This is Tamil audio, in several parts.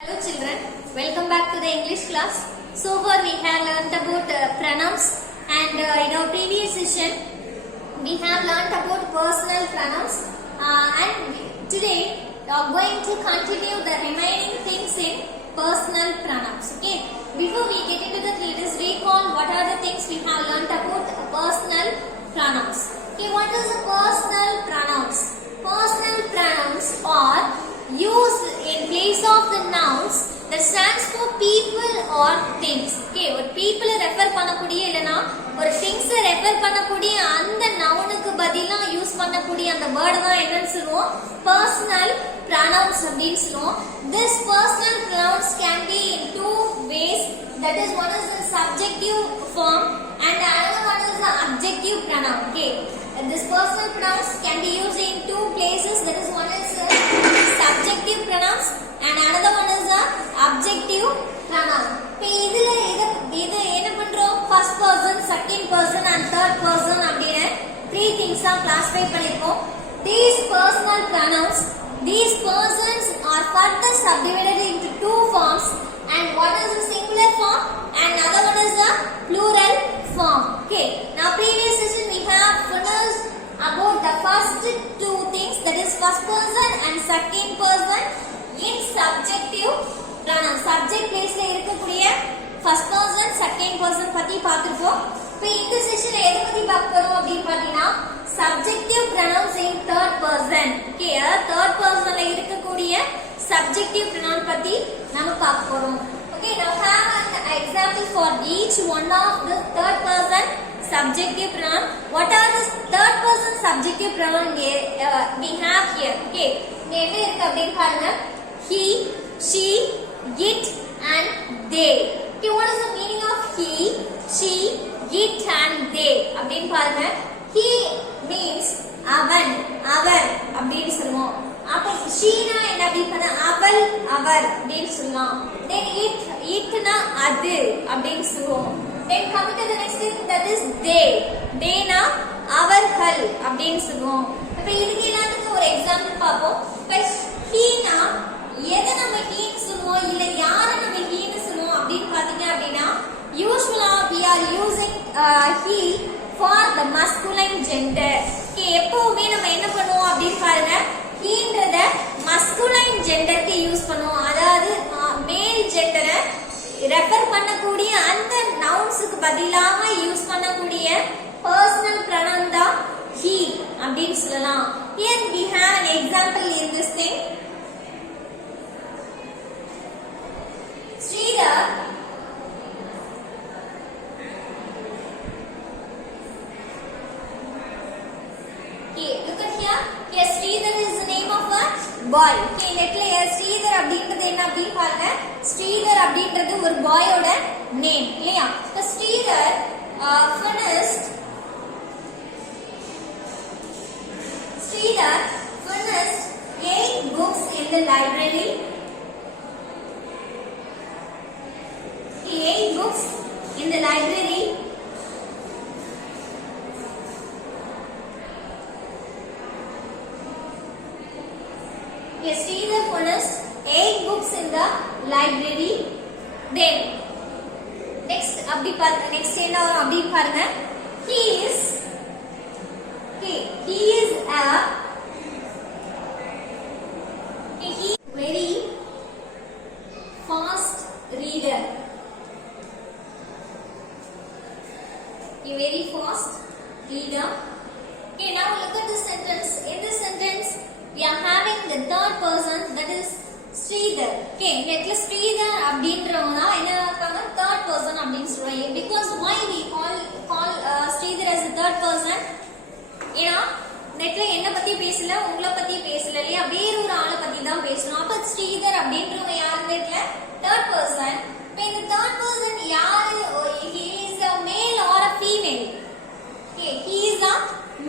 Hello children, welcome back to the English class. So far we have learnt about pronouns and in our previous session we have learnt about personal pronouns and today we are going to continue the remaining things in personal pronouns. Okay, before we get into that, let us recall what are the things we have learnt about personal pronouns. Okay, what is the personal pronouns? Personal pronouns are used in place of the nouns that stands for people or things. Okay, ஒரு people ரெஃபர் பண்ணக்கூடிய இல்லனா ஒரு things ரெஃபர் பண்ணக்கூடிய அந்த நவுனுக்கு பதிலா யூஸ் பண்ணக்கூடிய அந்த வேர்ட் தான் என்னன்னு சொல்லுவோம் personal pronouns அப்படினு சொல்லுவோம். This personal pronouns can be in two ways, that is one is the subjective form and another one is the adjective pronoun. Okay, this personal pronouns can be used in two places, that is one is subjective pronouns and another one is the adjective pronoun. இப்போ இது என்ன பண்றோம், first person, second person and third person அப்படினு three things ஆ classify பண்ணிருக்கோம். These personal pronouns, these persons are further subdivided into two forms, and one is the singular form and another one is the plural form. Okay, now previous session we have finished about the first two things, that is first person and second person in subjective pronoun. Subject place la irukக்கூடிய first person second person பத்தி பார்த்திருப்போம். இப்போ இந்த செஷன்ல எதை பத்தி பார்க்க போறோம் அப்படினு பாத்தீங்கன்னா subjective pronouns in third person. Okay, third person ல இருக்கக்கூடிய subjective pronoun பத்தி நாம பார்க்க போறோம். Okay, now have an example for each one of the third person subjective pronoun. What are the third person subjective pronoun we have here? Okay, இங்க என்ன இருக்கு அப்படினு பாருங்க. He, she, it and they. Okay, what is the meaning of he, she, it and they அப்படினு பாருங்க. He means அவன், அவர் அப்படினு சொல்லுவோம். அப்ப she னா என்ன அப்படினா அவள், அவர் அப்படினு சொல்லலாம். Then it னா அது அப்படினு சொல்லுவோம். Then come to the next thing, that is they. They na அவர்கள் அப்படினு சொல்லுவோம். அப்ப இதுக்கு எல்லாத்துக்கும் ஒரு எக்ஸாம்பிள் பாப்போம். இப்ப he na எதை நம்ம he ன்னு சொல்லுவோம் இல்ல யாரை நம்ம he ன்னு சொல்லுவோம் அப்படினு பாத்தீங்க அப்படினா usually we are using he for the masculine gender. Okay, எப்பவுமே நம்ம என்ன பண்ணுவோம் அப்படினு பாருங்க, he ன்றத masculine genderக்கு யூஸ் பண்ணுவோம். அதாவது மேல் ஜெண்டரை ரெஃபர் பண்ணக்கூடிய அந்த நவுன்ஸ்க்கு பதிலாக யூஸ் பண்ணக்கூடிய personal pronoun தான் he அப்படினு சொல்லலாம். Here we have an example in this thing. Sridhar okay, look at here. Yes, Sridhar is the name of a boy. Okay, let's say Sridhar அப்படின்றது என்ன அப்படினு பாருங்க. Sridhar அப்படின்றது ஒரு பாயோட நேம் இல்லையா? So Sridhar finished 8 books in the library. 8 books in the library. Yes, Sridhar finished 8 books in the library. Then next அப்படி பாருங்க, next என்ன வரும் அப்படி பாருங்க. He is a very fast reader. A very fast reader. Okay, now look at this sentence. In this sentence we are having the third person, that is Sridhar. Okay, நெட்ல Sridhar அப்படின்றவங்க என்ன இருக்காங்க, third person அப்படினு சொல்றாங்க. Because why we call Sridhar as the third person? ஏன்னா நெட்ல என்ன பத்தி பேசல, உங்களை பத்தி பேசல இல்லையா, வேற ஒரு ஆளை பத்தி தான் பேசணும். அப்ப Sridhar அப்படின்றவங்க யாரு நெட்ல third person. இப்போ இந்த third person யாரு, he is a male or a female? Okay, he is a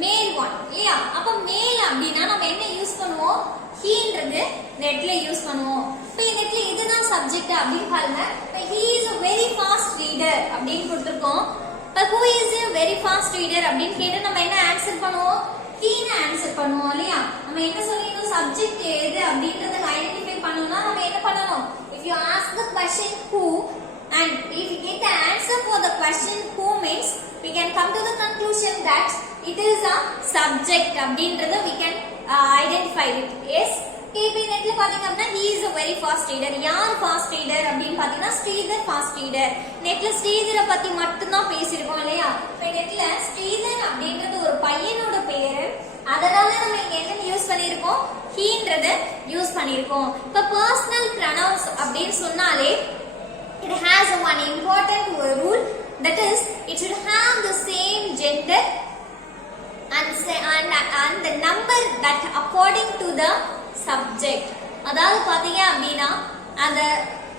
male one இல்லையா? அப்ப male அப்படினா நம்ம என்ன யூஸ் பண்ணுவோம், he ன்றது நெட்ல யூஸ் பண்ணுவோம். இப்போ நெட்ல இதுதான் சப்ஜெக்ட் அப்படினு பாருங்க. இப்போ he is a very fast reader அப்படினு கொடுத்திருக்கோம். இப்போ who is a very fast reader அப்படினு கேட்டா நம்ம என்ன ஆன்சர் பண்ணுவோம், he ன்னு ஆன்சர் பண்ணுவோம் இல்லையா? நம்ம என்ன சொல்லிருக்கோம், சப்ஜெக்ட் எது அப்படின்றத ஐடென்டிஃபை பண்ணனும்னா நம்ம என்ன பண்ணனும், if question who, and if we get the answer for the question who means we can come to the conclusion that it is a subject அப்படின்றத we can identify it. Yes. இப்போ நெட்ல பாத்தீங்க அப்படினா he is a very fast reader. யார் fast reader அப்படினு பாத்தீங்கன்னா ஸ்ரீதர் fast reader. நெட்ல ஸ்ரீதரை பத்தி மட்டும் தான் பேசிருக்கோம் இல்லையா? இப்போ நெட்ல ஸ்ரீதர் அப்படின்றது ஒரு பையனோட பேரு. அதனால நம்ம இங்க என்ன யூஸ் பண்ணிருக்கோம்? heன்றத யூஸ் பண்ணிருக்கோம். இப்போ personal pronouns அப்படினு சொன்னாலே it has one important rule, that is it should have the same gender and the number that according to the subject. அதாவது பாத்தீங்க அப்படினா அந்த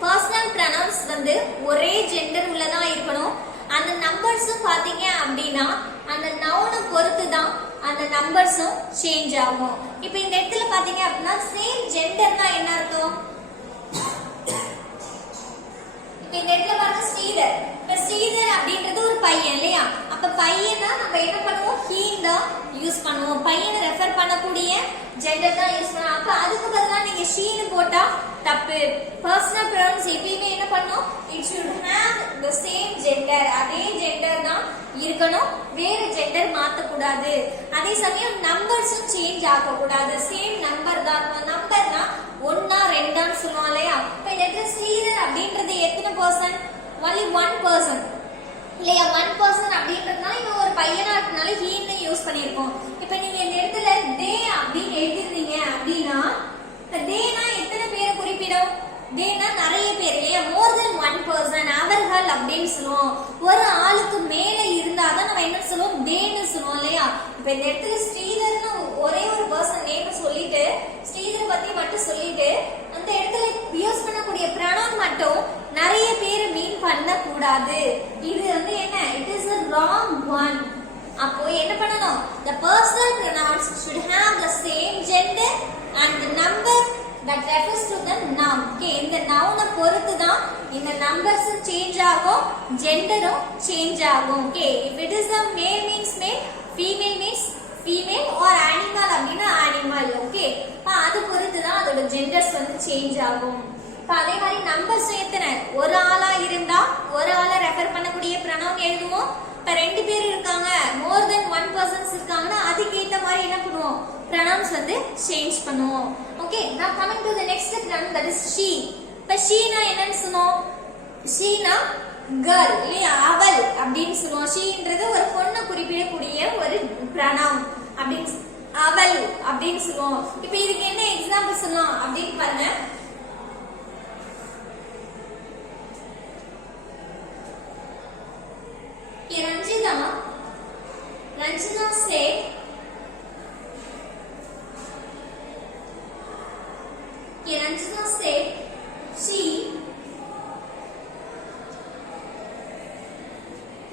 personal pronouns வந்து ஒரே ஜெண்டர் உள்ளதா இருக்கணும். அந்த நம்பர்ஸும் பாத்தீங்க அப்படினா அந்த நவுனை பொறுத்து தான் அந்த நம்பர்ஸும் சேஞ்ச் ஆகும். இப்போ இந்த இடத்துல பாத்தீங்க அப்படினா சேம் ஜெண்டர்னா என்ன அர்த்தம்? இப்போ இந்த இடத்துல பாருங்க ஸ்ரீதர். இப்போ ஸ்ரீதர் அப்படின்றது ஒரு பையன் இல்லையா? அப்ப பையனா நம்ம என்ன பண்ணுவோம்? he தான் யூஸ் பண்ணுவோம். பையனை ரெஃபர் பண்ணக்கூடிய ஜெண்டர் தான் யூஸ் பண்ணுவோம். அப்ப அதுக்கு பதிலா நீங்க she னு போட்டா தப்பு. personal pronouns எப்பவுமே என்ன பண்ணும்? it should have the same gender. அதே ஜெண்டர் தான் இருக்கணும். வேற ஜெண்டர் மாத்த கூடாது. அதே சமயம் நம்பர்ஸும் சேஞ்ச் ஆக கூடாது. சேம் நம்பர் தான். நம்பர்னா 1 2 ன்னு சொல்லுவாங்க இல்லையா? இப்ப இந்த ஸ்ரீதர் அப்படின்றது எத்தனை பர்சன்? only one person இல்லையா? 1 person அப்படின்றதுனால இவன் ஒரு பையனா இருக்கனால he ன்னு யூஸ் பண்ணிருக்கோம். இப்போ நீங்க இந்த இடத்துல they அப்படின்னு எழுதிருந்தீங்க அப்படின்னா theyனா எத்தனை பேரை குறிப்பிடும்? theyனா நிறைய பேர் இல்லையா? more than one person, அவர்கள் அப்படின்னு சொல்லுவோம். ஒரு ஆளுக்கு மேல இருந்தாதான் நம்ம என்ன சொல்லுவோம்? theyன்னு சொல்லுவோம் இல்லையா? இப்போ இந்த இடத்துல ஸ்ரீதர்னு ஒரே ஒரு பர்சன் நேம் சொல்லிட்டு ஸ்ரீதர் பத்தி மட்டும் சொல்லிட்டு அந்த இடத்துல யூஸ் பண்ணக்கூடிய pronoun மட்டும் நிறைய பேர் மீன் பண்ண கூடாது. இது வந்து என்ன? It is a wrong one. அப்போ என்ன பண்ணணும்? the personal pronouns should have the same gender and the number that refers to the noun. Okay, இந்த noun பொறுத்து தான் இந்த numbers change ஆகும், genderம் change ஆகும். Okay, if it is a male means male, female means female, or animal அப்படினா animal. Okay, அது பொறுத்து தான் அதோட genders வந்து change ஆகும். அதே மாதிரி நம்பர்ஸ் எத்தனை? ஒரு ஆளா இருந்தா ஒரு ஆளை ரெஃபர் பண்ணக்கூடிய pronoun எழுதுவோம். இப்ப ரெண்டு பேர் இருக்காங்க, more than one persons இருக்காங்கன்னா அதுக்கு ஏத்த மாதிரி என்ன பண்ணுவோம்? pronouns வந்து சேஞ்ச் பண்ணுவோம். Okay, now coming to the next pronoun, that is she. இப்ப she னா என்னன்னு சொன்னோம்? she னா girl இல்லையா? அவள் அப்படின்னு சொல்லுவோம். sheன்றது ஒரு பொண்ணை குறிப்பிடக்கூடிய ஒரு pronoun அப்படின்னு அவள் அப்படின்னு சொல்லுவோம். இப்ப இதுக்கு என்ன எக்ஸாம்பிள் சொல்லலாம் அப்படின்னு பாருங்க.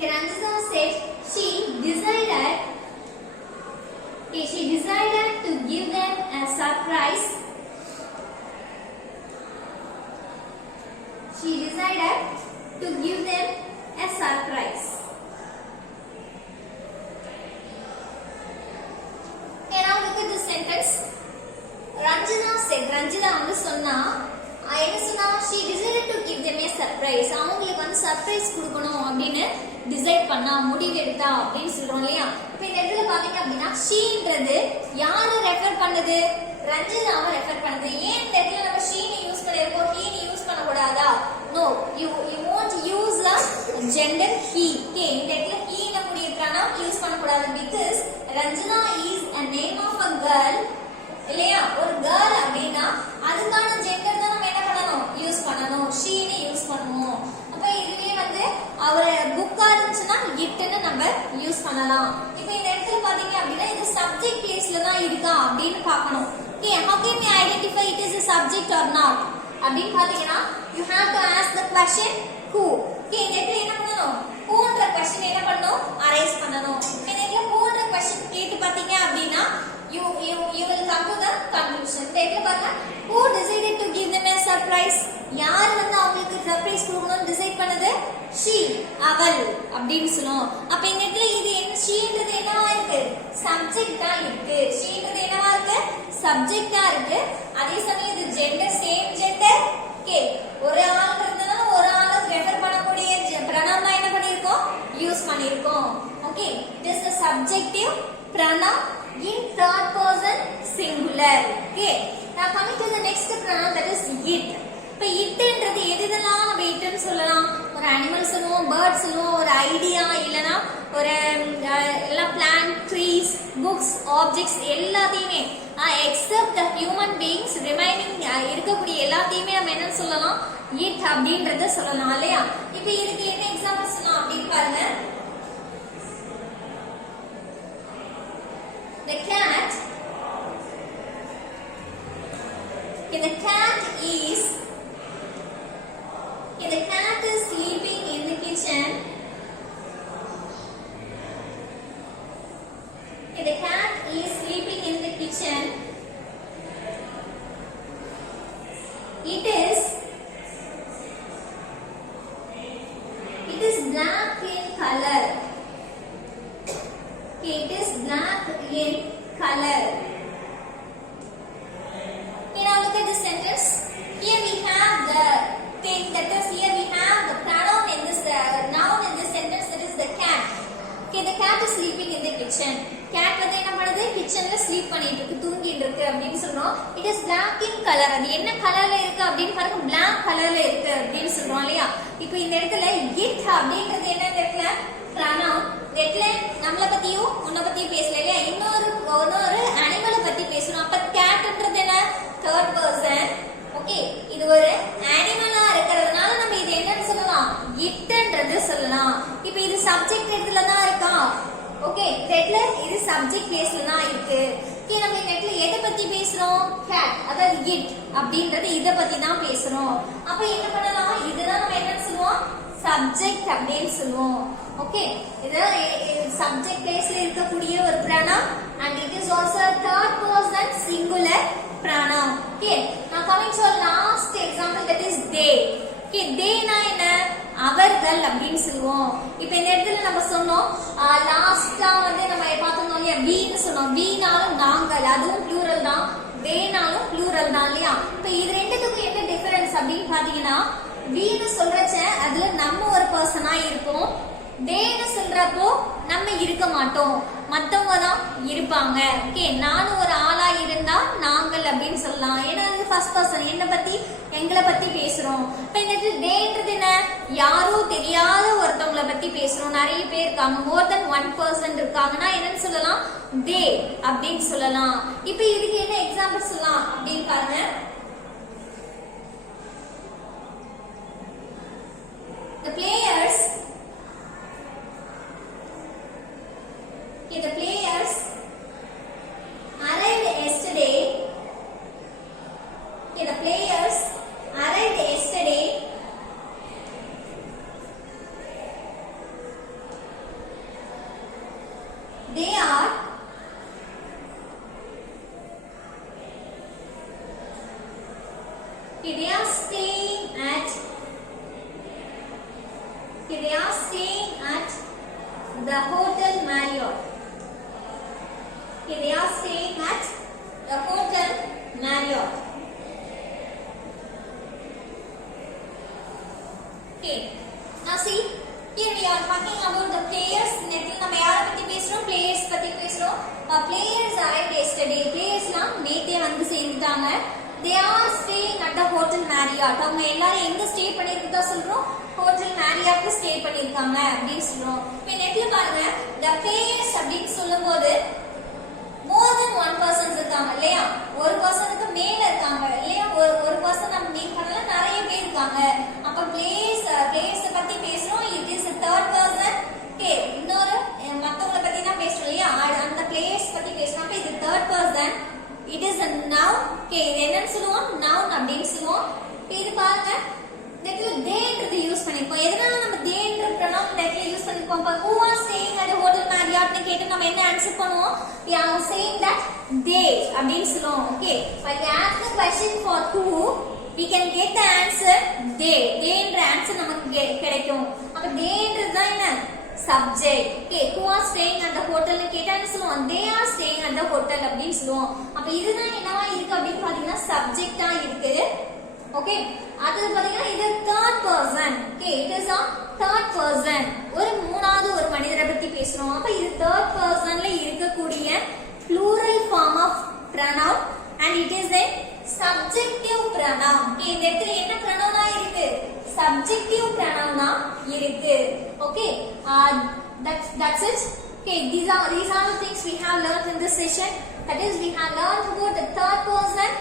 Ranjana said she decided to give them a surprise. She decided to give them a surprise. Ranjitha வந்து சொன்னா என்ன சொன்னா? she decided to give them a surprise. அவங்களுக்கு வந்து சர்ப்ரைஸ் கொடுக்கணும் அப்படின்னு டிசைட் பண்ணா, முடிவு எடுத்தா அப்படின்னு சொல்றோம் இல்லையா? இப்போ இந்த இடத்துல பாத்தீங்க அப்படின்னா sheன்றது யாரை ரெஃபர் பண்ணுது? ரஞ்சிதாவை ரெஃபர் பண்ணுது. ஏன் இந்த இடத்துல நம்ம she னு யூஸ் பண்ணிருக்கோம், he னு யூஸ் பண்ண கூடாதா? no, you won't use the gender he. okay, இந்த இடத்துல he னு கூடிய pronoun யூஸ் பண்ண கூடாது because Ranjana is a name of a girl இல்லையா? ஒரு girl அப்படினா அதுக்கான ஜெண்டர் தான் நம்ம என்ன பண்ணணும்? யூஸ் பண்ணணும். she னு யூஸ் பண்ணுவோம். அப்ப இதுவே வந்து அவர புக்கா இருந்துச்சுனா it னு நம்ம யூஸ் பண்ணலாம். இப்போ இந்த இடத்துல பாத்தீங்க அப்படினா இது சப்ஜெக்ட் பிளேஸ்ல தான் இருக்கா அப்படினு பார்க்கணும். okay, how can we identify it is a subject or not அப்படினு பாத்தீங்கன்னா you have to ask the question who. okay, இந்த இடத்துல என்ன பண்ணணும்? whoன்ற question என்ன பண்ணணும்? அரைஸ் பண்ணணும். இந்த இடத்துல whoன்ற question கேட்டு பாத்தீங்க அப்படினா you will come to the conclusion. இந்த பாருங்க, who decided to give them a surprise? யார் வந்து அவங்களுக்கு சர்ப்ரைஸ் கொடுக்கணும்னு டிசைட் பண்ணது? she, அவள் அப்படின்னு சொல்லுவோம். அப்ப இந்த இடத்துல இது என்ன? sheன்றது என்னவா இருக்கு? சப்ஜெக்ட்டா இருக்கு. sheன்றது என்னவா இருக்கு? சப்ஜெக்ட்டா இருக்கு. அதே சமயம் இது ஜெண்டர், சேம் ஜெண்டர். ஓகே, ஒரு ஆள் இருந்தா pronoun in third person singular. Okay, now coming to the next pronoun, that is it. இப்ப இட்ன்றது எதுதெல்லாம் நம்ம இட்னு சொல்லலாம்? ஒரு அனிமல் சொல்லுவோம், பேர்ட் சொல்லுவோம், ஒரு ஐடியா இல்லனா ஒரு எல்லாம் பிளான்ட், ட்ரீஸ், புக்ஸ், ஆப்ஜெக்ட்ஸ் எல்லாத்தையுமே except the human beings remaining இருக்கக்கூடிய எல்லாத்தையுமே நம்ம என்ன சொல்லலாம்? இட் அப்படின்றத சொல்லலாம் இல்லையா? இப்போ இதுக்கு என்ன எக்ஸாம்பிள் சொல்லலாம் அப்படின்னு பாருங்க. The cat. The cat is sleeping in the kitchen. The cat is sleeping in the kitchen. It is black in color. It is black in color. Now look at this sentence. Here we have the thing, that is, here we have the pronoun in this noun in this sentence, that is the cat. Okay, the cat is sleeping in the kitchen. Cat வந்து என்ன பண்ணுது? கிச்சன்ல ஸ்லீப் பண்ணிட்டு இருக்கு, தூங்கிட்டு இருக்கு அப்படினு சொல்றோம். It is black in color. அது என்ன கலர்ல இருக்கு அப்படினு பாருங்க, black கலர்ல இருக்கு அப்படினு சொல்றோம் இல்லையா? இப்போ இந்த இடத்துல it அப்படிங்கிறது என்ன இடத்துல? pronoun. இந்த இடத்துல நம்மள பத்தியும் உன்ன பத்தியும் பேசல இல்லையா? இன்னொரு அனிமலை பத்தி பேசுறோம். அப்ப catன்றது என்ன? third person. ஓகே, இது ஒரு அனிமலா இருக்கிறதுனால நம்ம இது என்னன்னு சொல்லலாம்? இட்ன்றது சொல்லலாம். இப்போ இது சப்ஜெக்ட் இடத்துல தான் இருக்கா? ஓகே, இடத்துல இது சப்ஜெக்ட் பிளேஸ்ல தான் இருக்கு. ஓகே, நம்ம இந்த இடத்துல எதை பத்தி பேசுறோம்? cat, அதாவது இட் அப்படின்றது இத பத்தி தான் பேசுறோம். அப்ப என்ன பண்ணலாம்? இதுதான் நம்ம என்ன சொல்லுவோம்? சப்ஜெக்ட் அப்படின்னு சொல்லுவோம். ஓகே, இது சப்ஜெக்ட் பிளேஸ்ல இருக்கக்கூடிய ஒரு pronoun and it is also a third person singular pronoun. Okay, now coming to our last example, that is they. Okay, they na என்ன? அவர்கள் அப்படின்னு சொல்லுவோம். இப்போ இந்த இடத்துல நம்ம சொன்னோம் லாஸ்டா வந்து நம்ம பார்த்தோம் இல்லையா, we னு சொன்னோம். we நாலும் நாங்கள், அதுவும் ப்ளூரல் தான். they நாலும் ப்ளூரல் தான் இல்லையா? இப்போ இது ரெண்டுத்துக்கும் என்ன டிஃபரன்ஸ் அப்படின்னு பாத்தீங்கன்னா, we னு சொல்றச்ச அதுல நம்ம ஒரு பர்சனா இருப்போம். they னு சொல்றப்போ நம்ம இருக்க மாட்டோம், மத்தவங்க தான் இருப்பாங்க. ஓகே, நானும் ஒரு ஆளா இருந்தா நாங்கள் அப்படின்னு சொல்லலாம். ஏன்னா அது ஃபர்ஸ்ட் பர்சன், என்ன பத்தி, எங்களை பத்தி பேசுறோம். இப்ப இந்த தேன்றது என்ன? யாரோ தெரியாத ஒருத்தவங்களை பத்தி பேசுறோம். நிறைய பேர் இருக்காங்க, மோர் தென் ஒன் பர்சன் இருக்காங்கன்னா என்னன்னு சொல்லலாம்? தே அப்படின்னு சொல்லலாம். இப்ப இதுக்கு என்ன எக்ஸாம்பிள் சொல்லலாம் அப்படின்னு பாருங்க. The players arrived yesterday. The players arrived yesterday. They are staying at the Hotel Marriott. They are staying at the Hotel Marriott. Okay, now see, here we are talking about the players. நேத்து நம்ம யாரை பத்தி பேசுறோம்? players பத்தி பேசுறோம். Players arrived yesterday. players லாம் நேத்தே வந்து சேர்ந்துட்டாங்க. They are staying at the Hotel Marriott. அவங்க எல்லாரும் எங்க ஸ்டே பண்ணிருக்கதா சொல்றோம்? Hotel Marriott ஸ்டே பண்ணிருக்காங்க அப்படி சொல்றோம். இப்போ நெட்ல பாருங்க, the players அப்படி சொல்லும்போது more than one persons இருக்காங்க இல்லையா? ஒரு பர்சனுக்கு மேல இருக்காங்க இல்லையா? ஒரு பர்சன் நம்ம மீன் பண்ணல, நிறைய பேர் இருக்காங்க. அப்ப பிளேஸ் பத்தி பேசுறோம். it is a third person. Okay, இன்னொரு மத்தவங்கள பத்தி தான் பேசுறோம் இல்லையா? அந்த பிளேஸ் பத்தி பேசுறோம். அப்ப இது third person. it is a noun. Okay, இது என்னன்னு சொல்லுவோம்? noun அப்படின்னு சொல்லுவோம். இது பாருங்க, இதுல தேன்றது யூஸ் பண்ணிருக்கோம். எதனால நம்ம தேன்ற pronoun இடத்துல யூஸ் பண்ணிருக்கோம்? who are staying at the Hotel Marriott னு கேட்டு நம்ம என்ன ஆன்சர் பண்ணுவோம்? we are saying that they அப்படினு சொல்லுவோம். Okay, when we ask the question for who, we can get the answer they. தேன்ற ஆன்சர் நமக்கு கிடைக்கும். அப்ப தேன்றது தான் என்ன? subject. Okay, who are staying at the hotel னு கேட்டா என்ன சொல்லுவோம்? they are staying at the hotel அப்படினு சொல்லுவோம். அப்ப இதுதான் என்னவா இருக்கு அப்படினு பாத்தீங்கன்னா சப்ஜெக்ட்டா இருக்கு. ஓகே, அடுத்து பாத்தீங்கன்னா இது third person. Okay, it is a third person. ஒரு மூணாவது ஒரு மனிதரை பத்தி பேசுறோம். பேசுறோம். அப்ப இது third personல இருக்கக்கூடிய plural form of pronoun and it is a subjective pronoun. Okay, இந்த இடத்துல என்ன pronoun இருக்கு? Subjective pronoun இருக்கு. Okay, that's it. Okay, these are the things we have learned in this session. That is, we have learned about the third person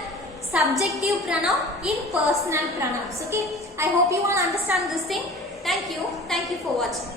subjective pronoun in personal pronouns. Okay, I hope you all understand this thing. Thank you for watching.